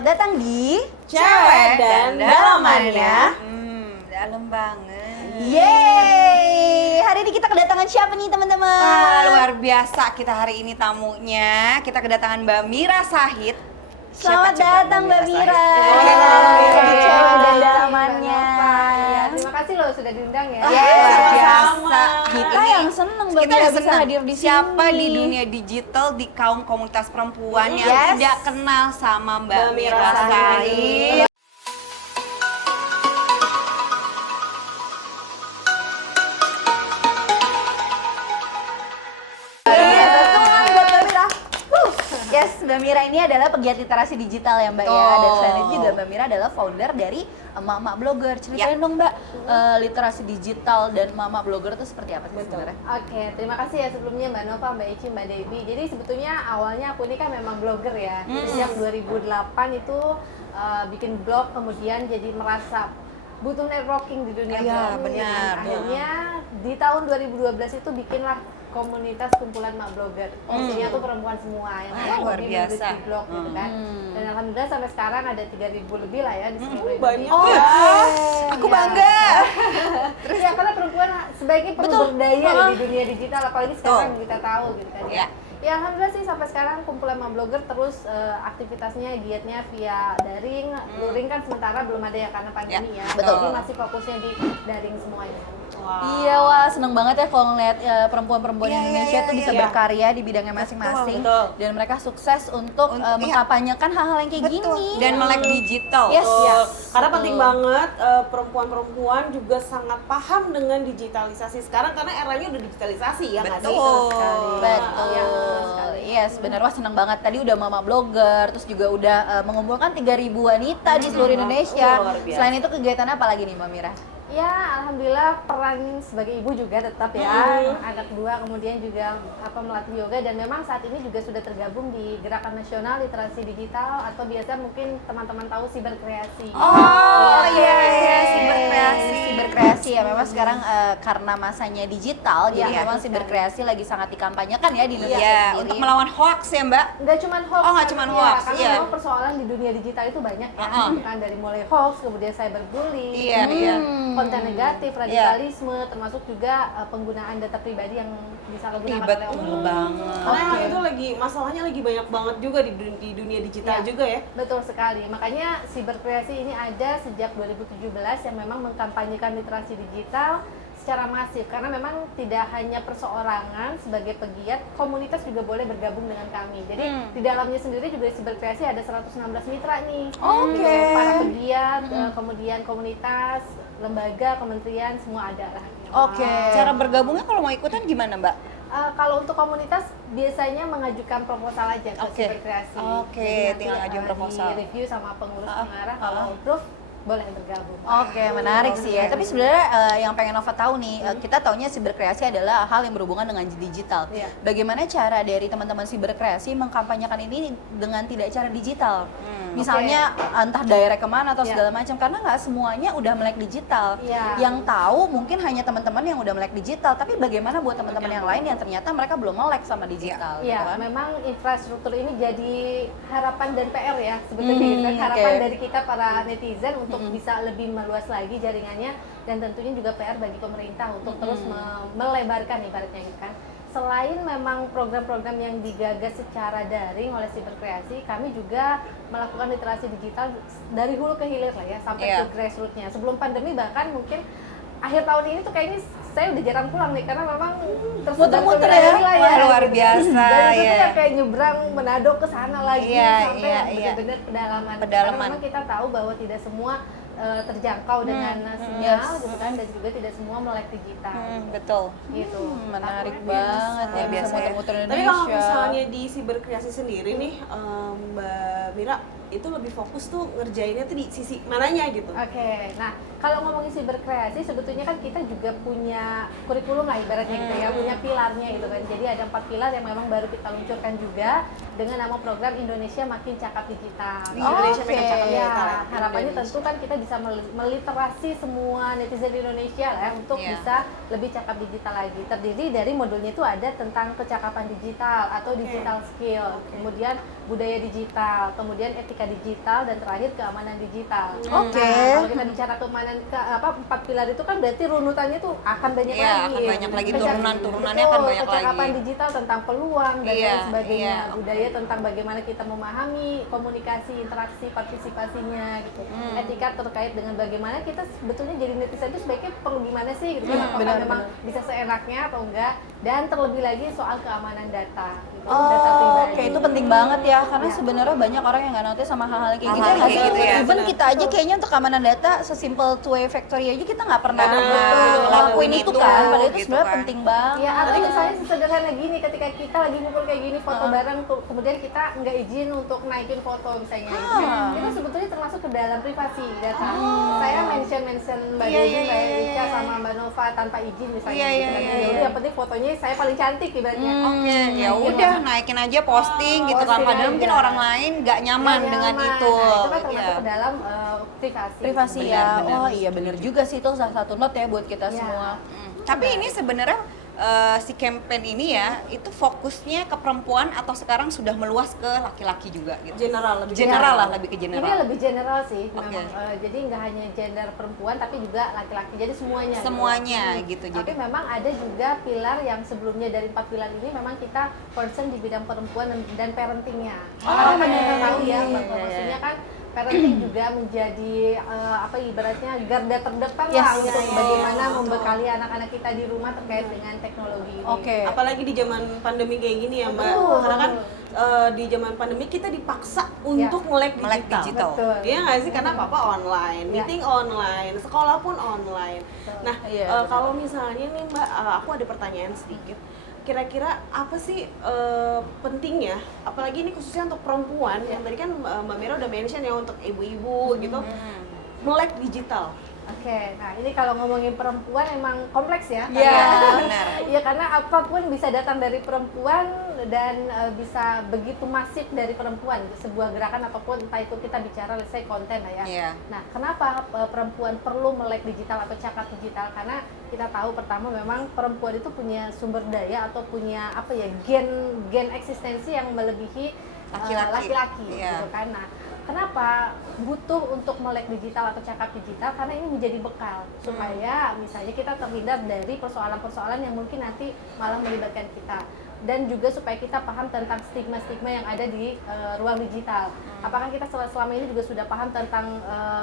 selamat datang di Cewek dan Dalamannya. Dalam banget. Yeay! Hari ini kita kedatangan siapa nih teman-teman? Wah, luar biasa kita hari ini tamunya. Kita kedatangan Mbak Mira Sahid. Selamat Siapa coba datang Mbak Mira. Sahid? Di Cewek dan Dalamannya. Ya, terima kasih loh sudah diundang ya. Luar biasa. Kita Ini yang seneng Mbak kita Mira yang bisa senang. hadir di sini. Siapa di dunia digital di kaum komunitas perempuan yang Yes. tidak kenal sama Mbak Mbak Mira Mira Sahid. Sahid? Yes, Mbak Mira ini adalah pegiat literasi digital ya Mbak ya. Betul. Dan selain itu juga Mbak Mira adalah founder dari emak-emak blogger. Ceritain dong Mbak, literasi digital dan emak-emak blogger itu seperti apa sih sebenarnya? Oke, terima kasih ya sebelumnya Mbak Nova, Mbak Ici, Mbak Devi. Jadi sebetulnya awalnya aku ini kan memang blogger ya. Sejak 2008 itu bikin blog, kemudian jadi merasa butuh networking di dunia Iya, blog. benar. Akhirnya di tahun 2012 itu bikinlah komunitas kumpulan mak blogger. Isinya tuh perempuan semua yang luar hobi biasa. menulis di blog gitu kan. Dan alhamdulillah sampai sekarang ada 3.000 lebih lah ya di seluruh Banyak. Indonesia. Aku Iya. bangga. Ya karena perempuan sebaiknya perlu Betul. berdaya di dunia digital, apalagi sekarang kita tahu gitu kan Ya. ya alhamdulillah sih sampai sekarang kumpulan mama blogger terus aktivitasnya giatnya via daring, luring kan sementara belum ada ya karena pandemi ya. betul. Jadi masih fokusnya di daring semuanya. Iya wah, seneng banget ya kalau ngeliat perempuan-perempuan Iya, Indonesia iya, tuh bisa iya. berkarya di bidangnya masing-masing. Betul. Dan mereka sukses untuk Iya. mengkampanyekan hal-hal yang kayak Betul. gini. Dan melek digital. Yes. Betul. Ya. Karena Betul. penting banget perempuan-perempuan juga sangat paham dengan digitalisasi sekarang karena eranya udah digitalisasi ya nggak sih? Betul. Betul. Iya, betul sekali. Yes, benar wah seneng banget. Tadi udah mama blogger, terus juga udah mengumpulkan 3.000 wanita di seluruh Indonesia. Luar biasa. Selain itu kegiatan apa lagi nih Mbak Mira? Ya, alhamdulillah peran sebagai ibu juga tetap ya. Anak dua kemudian juga melatih yoga dan memang saat ini juga sudah tergabung di Gerakan Nasional Literasi Digital atau biasa mungkin teman-teman tahu siberkreasi. Oh iya, siberkreasi. Siberkreasi ya memang sekarang karena masanya digital, jadi Iya, memang betul siberkreasi lagi sangat dikampanyekan ya di Indonesia Iya, sendiri. untuk melawan hoax ya Mbak. Nggak cuma hoax. Oh, nggak cuman hoax, Karena iya. memang persoalan di dunia digital itu banyak ya. Kan dari mulai hoax, kemudian cyberbullying, Iya, iya. konten negatif, radikalisme, termasuk juga penggunaan data pribadi yang disalahgunakan oleh Betul oknum. banget. Karena emang itu lagi masalahnya lagi banyak banget juga di dunia digital Iya. juga ya. Betul sekali. Makanya siberkreasi ini ada sejak 2017 yang memang mengkampanyekan literasi digital secara masif karena memang tidak hanya perseorangan sebagai pegiat, komunitas juga boleh bergabung dengan kami. Jadi di dalamnya sendiri juga siberkreasi ada 116 mitra nih. Oke. Gitu. Para pegiat, kemudian komunitas, lembaga, kementerian semua ada lah. Oke. Cara bergabungnya kalau mau ikutan gimana Mbak? Kalau untuk komunitas biasanya mengajukan proposal aja ke Oke. siberkreasi. Oke, Jadi nanti, tinggal ngajuin proposal. Di review sama pengurus pengarah kalau approve boleh bergabung. Oke, menarik sih ya. Tapi sebenarnya yang pengen Nova tahu nih, kita taunya siberkreasi adalah hal yang berhubungan dengan digital. Iya. Bagaimana cara dari teman-teman siberkreasi mengkampanyekan ini dengan tidak cara digital? Misalnya entah direct kemana atau Iya. segala macam, karena nggak semuanya udah melek digital. Iya. Yang tahu mungkin hanya teman-teman yang udah melek digital, tapi bagaimana buat teman-teman yang lain yang ternyata mereka belum melek sama digital? gitu Iya, kan? memang infrastruktur ini jadi harapan dan PR ya sebetulnya gitu kan. Harapan oke. dari kita para netizen untuk bisa lebih meluas lagi jaringannya dan tentunya juga PR bagi pemerintah untuk terus melebarkan ibaratnya gitu kan. Selain memang program-program yang digagas secara daring oleh siberkreasi, kami juga melakukan literasi digital dari hulu ke hilir lah ya sampai Iya. ke grassroots-nya. Sebelum pandemi bahkan mungkin akhir tahun ini tuh kayaknya saya udah jarang pulang nih karena memang tersebar Muter-muter ke wilayah ya? wilayah Wah, luar gitu. biasa, Dan itu tuh ya. yang kayak nyebrang Manado ke sana lagi Iya, sampai iya, yang iya. benar-benar pedalaman. Pedalaman. Karena memang kita tahu bahwa tidak semua terjangkau dengan sinyal gitu kan dan juga tidak semua melek digital. Betul. Gitu. Menarik Tapi banget ya, Luar bisa biasa ya. muter-muter Tapi Indonesia. kalau misalnya di siberkreasi sendiri nih, Mbak Mira itu lebih fokus tuh ngerjainnya tuh di sisi mananya gitu? Oke, nah kalau ngomongin siberkreasi sebetulnya kan kita juga punya kurikulum lah ibaratnya gitu ya, punya pilarnya gitu kan. Jadi ada 4 pilar yang memang baru kita luncurkan juga dengan nama program Indonesia Makin Cakap Digital. Indonesia Makin Cakap Ya, Digital. harapannya tentu kan kita bisa meliterasi semua netizen di Indonesia lah ya, untuk Iya. bisa lebih cakap digital lagi. Terdiri dari modulnya itu ada tentang kecakapan digital atau digital skill, kemudian budaya digital, kemudian etika digital, dan terakhir keamanan digital. Oke. Nah, kalau kita bicara keamanan empat pilar itu kan berarti runutannya tuh akan banyak Iya, lagi. akan banyak lagi, Kecak- turunan-turunannya betul, akan banyak kecakapan lagi. digital tentang peluang dan Iya, lain sebagainya. iya. Budaya tentang bagaimana kita memahami komunikasi, interaksi, partisipasinya gitu. Etika terkait dengan bagaimana kita sebetulnya jadi netizen itu sebaiknya perlu gimana sih gitu. Apakah benar, memang bisa seenaknya atau enggak, dan terlebih lagi soal keamanan data gitu. Oh, Data pribadi. oke, itu penting banget ya, karena Ya. sebenarnya banyak orang yang nggak notice sama hal-hal kayak gitu. Hal-hal nggak kayak sih? gitu ya. Even kita aja kayaknya untuk keamanan data sesimpel two-way factory aja kita nggak pernah Betul, ngelakuin itu kan, padahal itu gitu sebenarnya kan. penting banget. Ya, atau misalnya sesederhana gini, ketika kita lagi ngumpul kayak gini foto bareng, kemudian kita nggak izin untuk naikin foto misalnya, gitu kan. Itu sebetulnya termasuk ke dalam privasi data. Saya mention Mbak Iya, Dewi, iya, Mbak iya, Ica, iya. sama Mbak Nova tanpa izin misalnya. Iya, gitu iya, kan. iya, Ya udah, iya. yang penting fotonya saya paling cantik ibaratnya. Oke, ya Naikin udah lah. naikin aja posting gitu kan. Posting Padahal mungkin aja. orang lain nggak nyaman Nggak dengan nyaman. itu. Nah, itu kan termasuk Iya. ke dalam privasi. Privasi Benar, ya. benar. Oh iya bener juga sih, itu salah satu note ya buat kita Iya. semua. Tapi ini sebenarnya si campaign ini ya, itu fokusnya ke perempuan atau sekarang sudah meluas ke laki-laki juga gitu? General lebih General lah, lebih ke Ini general. lebih general sih, Oke. memang. Jadi nggak hanya gender perempuan, tapi juga laki-laki. Jadi semuanya. gitu. Semuanya gitu. Tapi Jadi memang ada juga pilar yang sebelumnya dari 4 pilar ini memang kita concern di bidang perempuan dan parentingnya. Karena kan kita tahu ya, bahwa maksudnya kan parenting juga menjadi ibaratnya garda terdepan Yes. lah untuk Iya, bagaimana betul. membekali anak-anak kita di rumah terkait dengan teknologi ini. Oke. apalagi di zaman pandemi kayak gini ya Mbak, Betul. karena kan di zaman pandemi kita dipaksa untuk melek melek digital. Betul. Iya nggak sih, karena papa online, Ya. meeting online, sekolah pun online. Nah, Iya, kalau misalnya nih Mbak, aku ada pertanyaan sedikit. Kira-kira apa sih pentingnya, apalagi ini khususnya untuk perempuan, yang tadi kan Mbak Mira udah mention ya untuk ibu-ibu gitu, melek digital. Oke, nah ini kalau ngomongin perempuan emang kompleks ya. Iya, benar. Iya, karena apapun bisa datang dari perempuan dan bisa begitu masif dari perempuan, sebuah gerakan apapun, entah itu kita bicara let's say konten lah ya. Iya. Nah, kenapa perempuan perlu melek digital atau cakap digital? Karena kita tahu pertama memang perempuan itu punya sumber daya atau punya gen eksistensi yang melebihi laki-laki Iya. gitu kan. Nah, kenapa butuh untuk melek digital atau cakap digital? Karena ini menjadi bekal supaya misalnya kita terhindar dari persoalan-persoalan yang mungkin nanti malah melibatkan kita, dan juga supaya kita paham tentang stigma-stigma yang ada di ruang digital. Apakah kita selama ini juga sudah paham tentang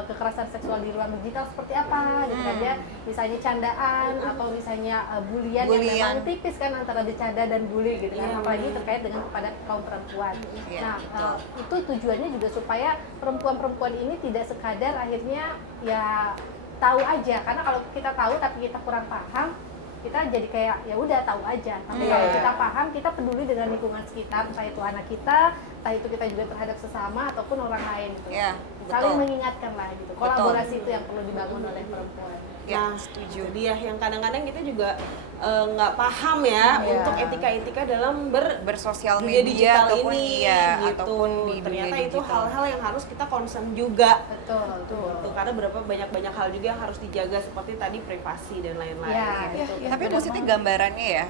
kekerasan seksual di ruang digital seperti apa gitu kan ya, misalnya candaan atau misalnya bulian yang memang tipis kan antara bercanda dan bully gitu kan, apalagi terkait dengan kepada kaum perempuan. Iya, Nah, betul. itu tujuannya juga supaya perempuan-perempuan ini tidak sekadar akhirnya ya tahu aja, karena kalau kita tahu tapi kita kurang paham, kita jadi kayak ya udah tahu aja. Tapi kalau kita paham, kita peduli dengan lingkungan sekitar, entah itu anak kita, entah itu kita juga terhadap sesama ataupun orang lain gitu. Iya, Saling betul. mengingatkan lah gitu. Kolaborasi itu yang perlu dibangun oleh perempuan. Ya, Nah, setuju. dia yang kadang-kadang kita juga nggak paham ya Iya. untuk etika-etika dalam Bersosial dunia media digital ataupun ini, iya, gitu. ataupun di dunia Ternyata itu digital. hal-hal yang harus kita concern juga. Betul. Tuh, karena berapa banyak hal juga yang harus dijaga seperti tadi privasi dan lain-lain. Iya, gitu. betul. Tapi maksudnya gambarannya ya,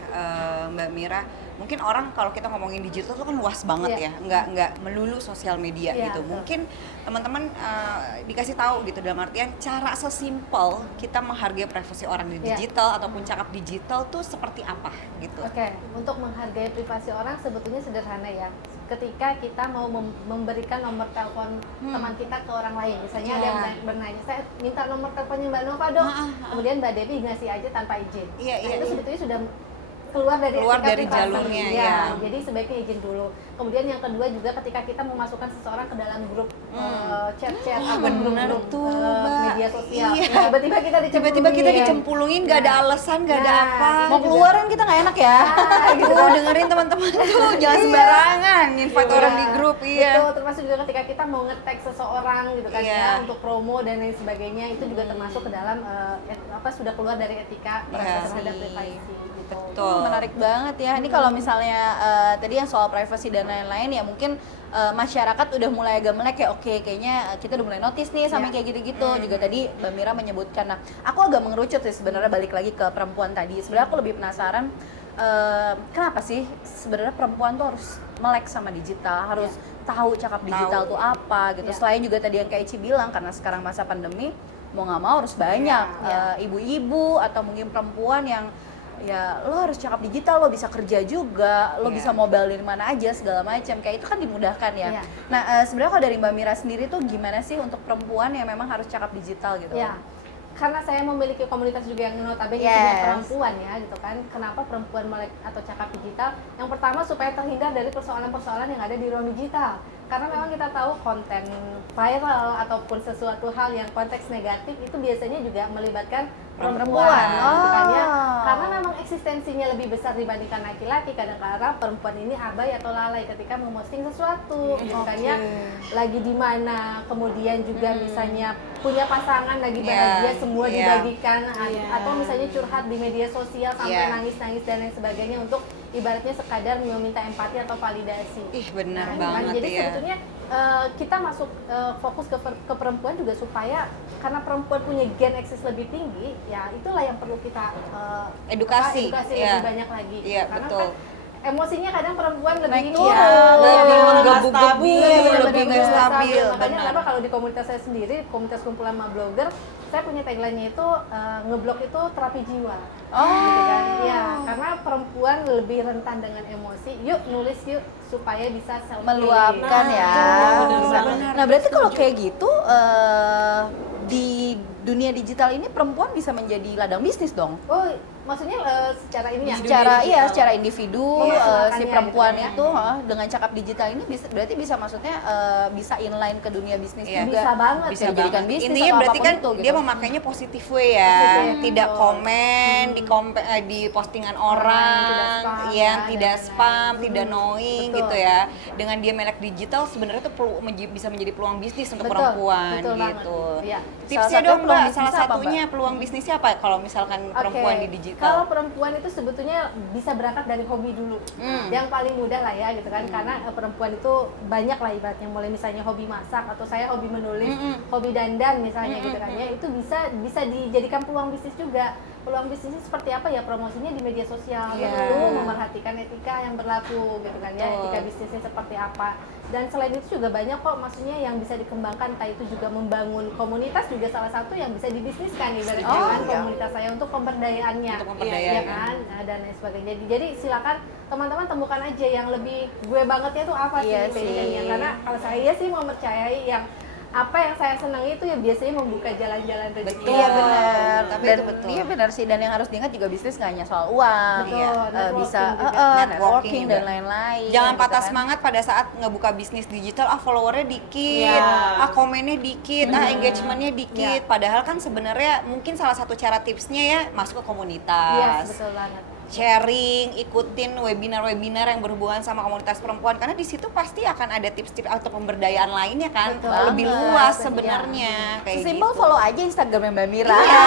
Mbak Mira, mungkin orang kalau kita ngomongin digital itu kan luas banget Iya. ya, nggak melulu sosial media Iya, gitu. betul. Mungkin teman-teman dikasih tahu gitu, dalam artian cara sesimpel kita menghargai privasi orang di Iya. digital ataupun cakap digital tuh seperti apa gitu. Oke, untuk menghargai privasi orang sebetulnya sederhana ya. Ketika kita mau memberikan nomor telepon teman kita ke orang lain, misalnya ada yang bernanya, saya minta nomor teleponnya Mbak Nova dong, kemudian Mbak Devi ngasih aja tanpa izin. Iya, Nah, iya, itu iya. sebetulnya sudah keluar dari Keluar etika dari privasi. jalurnya, Ya, ya. jadi sebaiknya izin dulu. Kemudian yang kedua juga ketika kita memasukkan seseorang ke dalam grup chat-chat atau bener grup tuh, Mbak. media sosial, Iya. tiba-tiba kita Tiba-tiba kita dicemplungin. dicemplungin, nggak ada alasan, nggak ada Nah, apa. Mau keluar kan kita nggak enak ya. Tuh dengerin teman-teman tuh, jangan sembarangan invite orang di grup, iya. Betul, termasuk juga ketika kita mau nge-tag seseorang gitu kan Iya. ya, untuk promo dan lain sebagainya, itu juga termasuk ke dalam sudah keluar dari etika Iya terhadap sih. privasi gitu. Betul. Menarik banget ya. Ini kalau misalnya tadi yang soal privacy dan lain-lain ya mungkin masyarakat udah mulai agak melek ya, oke kayaknya kita udah mulai notice nih sama kayak gitu-gitu. Juga tadi Mbak Mira menyebutkan. Nah, aku agak mengerucut sih sebenarnya balik lagi ke perempuan tadi. Sebenarnya aku lebih penasaran kenapa sih sebenarnya perempuan tuh harus melek sama digital, harus tahu cakap digital tuh apa gitu. Selain juga tadi yang kayak Ici bilang karena sekarang masa pandemi mau nggak mau harus banyak ibu-ibu atau mungkin perempuan yang ya lo harus cakap digital, lo bisa kerja juga, lo bisa mobile dari mana aja segala macam, kayak itu kan dimudahkan ya. Nah sebenarnya kalau dari Mbak Mira sendiri tuh gimana sih untuk perempuan yang memang harus cakap digital gitu? Karena saya memiliki komunitas juga yang notabene isinya perempuan ya gitu kan. Kenapa perempuan melek atau cakap digital? Yang pertama supaya terhindar dari persoalan-persoalan yang ada di ruang digital. Karena memang kita tahu konten viral ataupun sesuatu hal yang konteks negatif itu biasanya juga melibatkan perempuan. Karena memang eksistensinya lebih besar dibandingkan laki-laki. Kadang-kadang perempuan ini abai atau lalai ketika memposting sesuatu. Misalnya lagi di mana, kemudian juga misalnya punya pasangan lagi bahagia semua dibagikan, atau misalnya curhat di media sosial sampai nangis-nangis dan lain sebagainya untuk ibaratnya sekadar meminta empati atau validasi. Benar banget. Jadi sebetulnya kita masuk fokus ke perempuan juga supaya karena perempuan punya gen eksis lebih tinggi, ya itulah yang perlu kita edukasi lebih banyak lagi. Karena kan emosinya kadang perempuan lebih lebih menggebu-gebu, lebih nggak stabil. Makanya kenapa kalau di komunitas saya sendiri, komunitas kumpulan mama blogger, saya punya tagline-nya itu ngeblok itu terapi jiwa. Gitu kan? Ya, karena perempuan lebih rentan dengan emosi. Yuk nulis yuk supaya bisa self meluapkan Nah, berarti kalau kayak gitu di dunia digital ini perempuan bisa menjadi ladang bisnis dong? Maksudnya secara ini ya? Secara individu si perempuan gitu, itu dengan cakap digital ini berarti bisa maksudnya bisa inline ke dunia bisnis juga. Bisa banget. Bisa dijadikan bisnis ini atau berarti apapun kan itu, gitu. dia memakainya positif way ya, tidak komen di postingan orang, tidak spam, tidak knowing gitu ya. Dengan dia melek digital sebenarnya tuh bisa menjadi peluang bisnis untuk perempuan gitu. Tipsnya dong Mbak, salah satunya peluang bisnisnya apa kalau misalkan perempuan di digital? Kalau perempuan itu sebetulnya bisa berangkat dari hobi dulu, yang paling mudah lah ya gitu kan, karena perempuan itu banyak lah ibaratnya, mulai misalnya hobi masak atau saya hobi menulis, hobi dandan misalnya gitu kan ya, itu bisa dijadikan peluang bisnis juga. Peluang bisnisnya seperti apa ya, promosinya di media sosial, tentu memerhatikan etika yang berlaku gitu kan ya, etika bisnisnya seperti apa. Dan selain itu juga banyak kok maksudnya yang bisa dikembangkan, entah itu juga membangun komunitas juga salah satu yang bisa dibisniskan ibaratnya kan, komunitas saya untuk pemberdayaannya, ya kan, dan lain sebagainya. Jadi silakan teman-teman temukan aja yang lebih gue bangetnya itu apa sih passionnya, karena kalau saya sih mempercayai yang apa yang saya senangi itu ya biasanya membuka jalan-jalan rezeki. Iya benar. Tapi Dan itu betul. iya benar sih, dan yang harus diingat juga bisnis nggak hanya soal uang, bisa networking dan lain-lain. Jangan gitu patah kan. semangat pada saat ngebuka bisnis digital, followernya dikit, komennya dikit, engagementnya dikit. Padahal kan sebenarnya mungkin salah satu cara tipsnya ya masuk ke komunitas. Betul banget. Sharing, ikutin webinar-webinar yang berhubungan sama komunitas perempuan, karena di situ pasti akan ada tips-tips atau pemberdayaan lainnya kan. Lebih luas sebenarnya kayak Sesimpel gitu. follow aja Instagramnya Mbak Mira. Iya,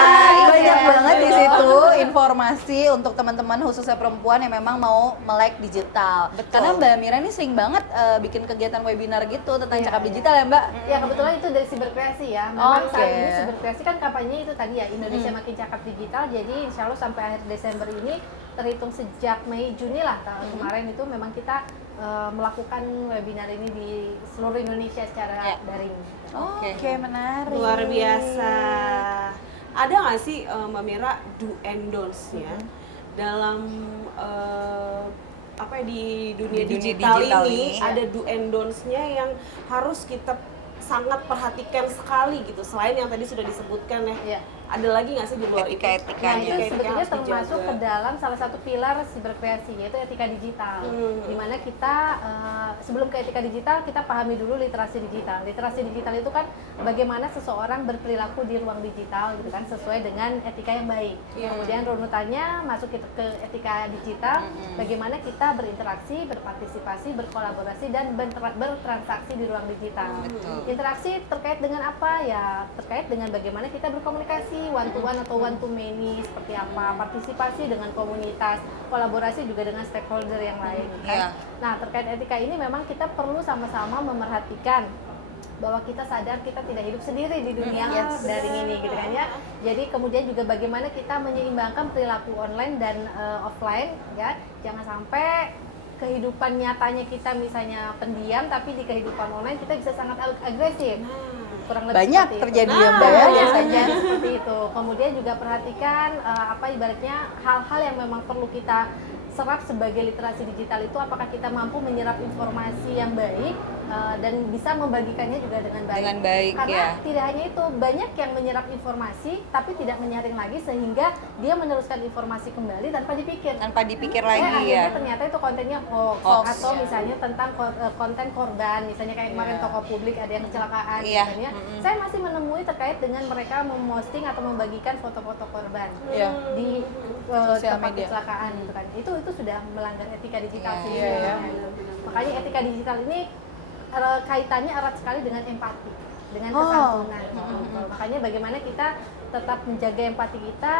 Banyak banget di situ informasi untuk teman-teman khususnya perempuan yang memang mau melek digital. Karena Mbak Mira ini sering banget bikin kegiatan webinar gitu tentang cakap digital ya Mbak. Ya kebetulan itu dari Siberkreasi ya. Memang saat ini Siberkreasi kan kampanye itu tadi ya, Indonesia makin cakap digital. Jadi insya Allah sampai akhir Desember ini, terhitung sejak Mei Juni lah tahun kemarin itu memang kita melakukan webinar ini di seluruh Indonesia secara daring. Oke, menarik. Luar biasa. Ada nggak sih Mbak Mira do and don'ts-nya dalam apa ya, di dunia digital ini ada do and don'ts-nya yang harus kita sangat perhatikan sekali gitu, selain yang tadi sudah disebutkan ya. Ada lagi nggak sih di luar etika-etika? Nah, itu sebetulnya termasuk ke dalam salah satu pilar Siberkreasi, yaitu etika digital. Dimana kita sebelum ke etika digital, kita pahami dulu literasi digital. Literasi digital itu kan bagaimana seseorang berperilaku di ruang digital gitu kan, sesuai dengan etika yang baik. Kemudian runutannya masuk ke etika digital, bagaimana kita berinteraksi, berpartisipasi, berkolaborasi, dan bertransaksi di ruang digital. Interaksi terkait dengan apa? Ya terkait dengan bagaimana kita berkomunikasi sih one to one atau one to many seperti apa, partisipasi dengan komunitas, kolaborasi juga dengan stakeholder yang lain kan. Nah, terkait etika ini memang kita perlu sama-sama memerhatikan bahwa kita sadar kita tidak hidup sendiri di dunia daring ini gitu kan ya. Jadi kemudian juga bagaimana kita menyeimbangkan perilaku online dan offline ya. Jangan sampai kehidupan nyatanya kita misalnya pendiam tapi di kehidupan online kita bisa sangat agresif. Kurang lebih Banyak seperti terjadi itu. yang bahaya biasanya seperti itu. Kemudian juga perhatikan apa ibaratnya hal-hal yang memang perlu kita serap sebagai literasi digital itu, apakah kita mampu menyerap informasi yang baik dan bisa membagikannya juga dengan baik. Dengan baik, karena tidak hanya itu, banyak yang menyerap informasi tapi tidak menyaring lagi sehingga dia meneruskan informasi kembali tanpa dipikir. Tanpa dipikir lagi akhirnya ternyata itu kontennya hoax atau misalnya tentang konten korban, misalnya kayak kemarin tokoh publik ada yang kecelakaan misalnya. Saya masih menemui terkait dengan mereka memposting atau membagikan foto-foto korban di tempat kecelakaan gitu kan. Itu sudah melanggar etika digital sih. Makanya etika digital ini kaitannya erat sekali dengan empati, dengan kesantunan. Makanya bagaimana kita tetap menjaga empati kita,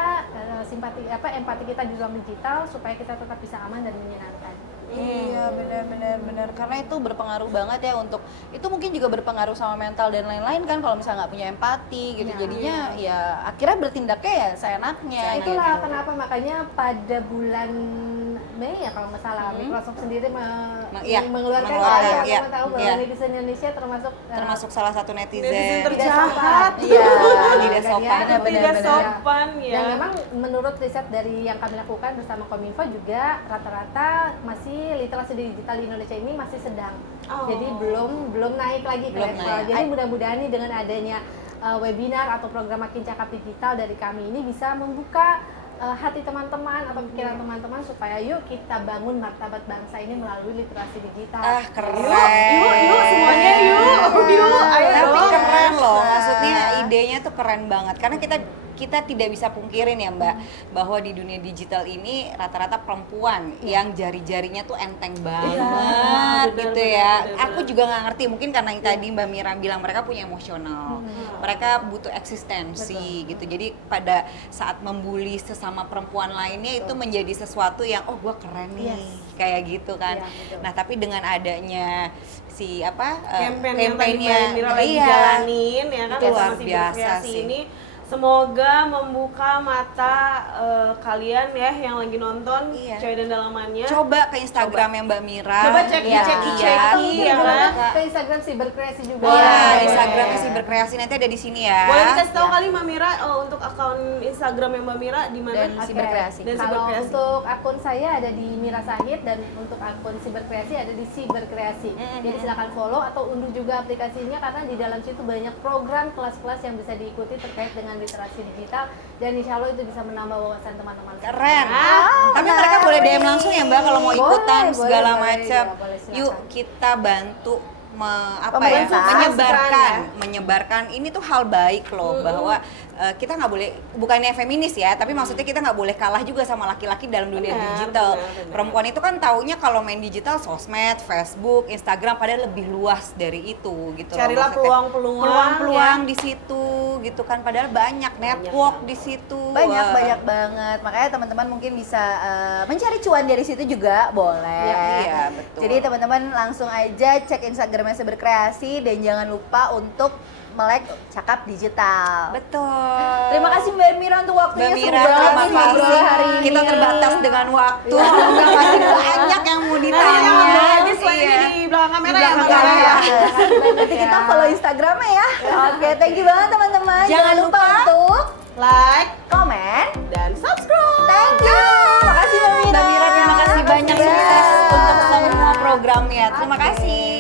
empati kita di dalam digital supaya kita tetap bisa aman dan menyenangkan. Iya, benar. Karena itu berpengaruh banget ya untuk itu mungkin juga berpengaruh sama mental dan lain-lain kan kalau misalnya nggak punya empati gitu. Jadinya ya akhirnya bertindaknya ya seenaknya. Itulah kenapa makanya pada bulan Mei ya kalau nggak salah Microsoft sendiri mengeluarkan teman-teman tahu bahwa netizen Indonesia termasuk salah satu netizen terjahat. Tidak sopan. Tidak sopan ya. Dan memang menurut riset dari yang kami lakukan bersama Kominfo juga rata-rata masih literasi digital di Indonesia ini masih sedang. Jadi belum naik lagi ke level. Jadi mudah-mudahan nih dengan adanya webinar atau program Makin Cakap Digital dari kami ini bisa membuka hati teman-teman atau pikiran teman-teman supaya yuk kita bangun martabat bangsa ini melalui literasi digital. Keren. Yuk semuanya yuk. Ayo. Tapi keren loh, maksudnya idenya tuh keren banget karena kita tidak bisa pungkirin ya Mbak bahwa di dunia digital ini rata-rata perempuan yang jari-jarinya tuh enteng banget gitu ya. Aku juga nggak ngerti, mungkin karena yang tadi Mbak Mira bilang mereka punya emosional, mereka butuh eksistensi gitu. Jadi pada saat membuli sesama perempuan lainnya itu menjadi sesuatu yang gue keren nih kayak gitu kan. Nah tapi dengan adanya si campaign-nya Mira lagi jalanin ya kan, itu luar biasa sih. Ini semoga membuka mata kalian ya yang lagi nonton Cewek dan Dalamannya. Coba ke Instagram yang Mbak Mira. Coba cek ya kan. Ke Instagram Siberkreasi juga. Instagramnya Siberkreasi nanti ada di sini ya. Boleh dikasih tahu kali Mbak Mira untuk akun Instagram yang Mbak Mira di mana? Dan Siberkreasi. Kalau untuk akun saya ada di Mira Sahid dan untuk akun Siberkreasi ada di Siberkreasi. Jadi silakan follow atau unduh juga aplikasinya karena di dalam situ banyak program kelas-kelas yang bisa diikuti terkait dengan literasi digital dan insya Allah itu bisa menambah wawasan teman-teman. Keren. Tapi mereka boleh DM langsung ya Mbak kalau mau ikutan segala macam. Yuk kita bantu menyebarkan ini tuh hal baik loh bahwa kita nggak boleh, bukannya feminis ya, tapi maksudnya kita nggak boleh kalah juga sama laki-laki dalam dunia digital. Perempuan itu kan taunya kalau main digital sosmed, Facebook, Instagram padahal lebih luas dari itu gitu. Carilah peluang-peluang di situ gitu kan, padahal banyak network di situ. Banyak banget. Makanya teman-teman mungkin bisa mencari cuan dari situ juga boleh. Iya, betul. Jadi teman-teman langsung aja cek Instagramnya Siberkreasi dan jangan lupa untuk melek Cakap Digital. Betul. Terima kasih Mbak Mira untuk waktunya. Mbak Mira, terima kasih. Hari ini. Kita terbatas dengan waktu. Masih banyak yang mau ditanya. Jadi selain di belakang kamera ya Mbak Mira ya. Nanti kita follow Instagramnya ya. Oke, thank you banget teman-teman. Jangan lupa untuk like, komen, dan subscribe. thank you. Makasih Mbak Mira. Mbak Mira, terima kasih banyak sukses untuk semua programnya. Terima kasih.